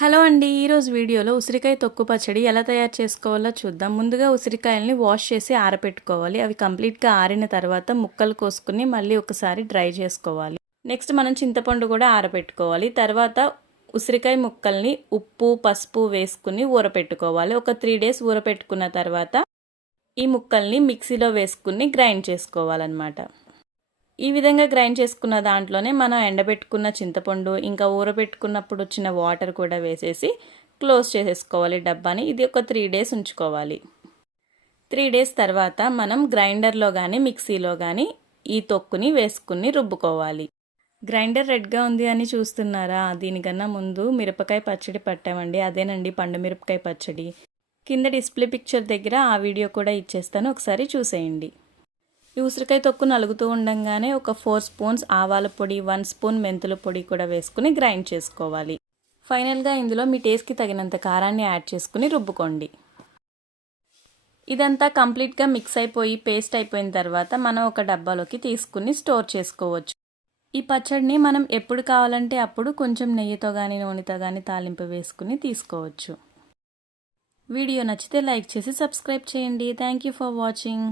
Hello అండి, ఈరోజు వీడియోలో ఉసిరికాయ తొక్కు పచ్చడి ఎలా తయారు చేసుకోవాలో చూద్దాం. ముందుగా ఉసిరికాయల్ని వాష్ చేసి ఆరబెట్టుకోవాలి. అవి కంప్లీట్గా ఆరిన తర్వాత ముక్కలు కోసుకుని మళ్ళీ ఒకసారి డ్రై చేసుకోవాలి. నెక్స్ట్ మనం చింతపండు కూడా ఆరబెట్టుకోవాలి. తర్వాత ఉసిరికాయ ముక్కల్ని ఉప్పు పసుపు వేసుకుని ఊరపెట్టుకోవాలి. ఒక 3 days ఊరపెట్టుకున్న తర్వాత ఈ ముక్కల్ని మిక్సీలో వేసుకుని గ్రైండ్ చేసుకోవాలన్నమాట. ఈ విధంగా గ్రైండ్ చేసుకున్న దాంట్లోనే మనం ఎండబెట్టుకున్న చింతపండు ఇంకా ఊరబెట్టుకున్నప్పుడు వచ్చిన వాటర్ కూడా వేసేసి క్లోజ్ చేసేసుకోవాలి డబ్బాని. ఇది ఒక 3 days ఉంచుకోవాలి. 3 days తర్వాత మనం గ్రైండర్లో కానీ మిక్సీలో కానీ ఈ తొక్కుని వేసుకుని రుబ్బుకోవాలి. గ్రైండర్ రెడ్గా ఉంది అని చూస్తున్నారా? దీనికన్నా ముందు మిరపకాయ పచ్చడి పట్టామండి. అదేనండి పండు మిరపకాయ పచ్చడి. కింద డిస్ప్లే పిక్చర్ దగ్గర ఆ వీడియో కూడా ఇచ్చేస్తాను, ఒకసారి చూసేయండి. ఈ ఉసిరికాయ తొక్కు నలుగుతూ ఉండంగానే ఒక 4 spoons ఆవాల పొడి, 1 spoon మెంతుల పొడి కూడా వేసుకుని గ్రైండ్ చేసుకోవాలి. ఫైనల్గా ఇందులో మీ టేస్ట్కి తగినంత కారాన్ని యాడ్ చేసుకుని రుబ్బుకోండి. ఇదంతా కంప్లీట్గా మిక్స్ అయిపోయి పేస్ట్ అయిపోయిన తర్వాత మనం ఒక డబ్బాలోకి తీసుకుని స్టోర్ చేసుకోవచ్చు. ఈ పచ్చడిని మనం ఎప్పుడు కావాలంటే అప్పుడు కొంచెం నెయ్యితో కానీ నూనెతో కానీ తాలింపు వేసుకుని తీసుకోవచ్చు. వీడియో నచ్చితే లైక్ చేసి సబ్స్క్రైబ్ చేయండి. Thank you for watching.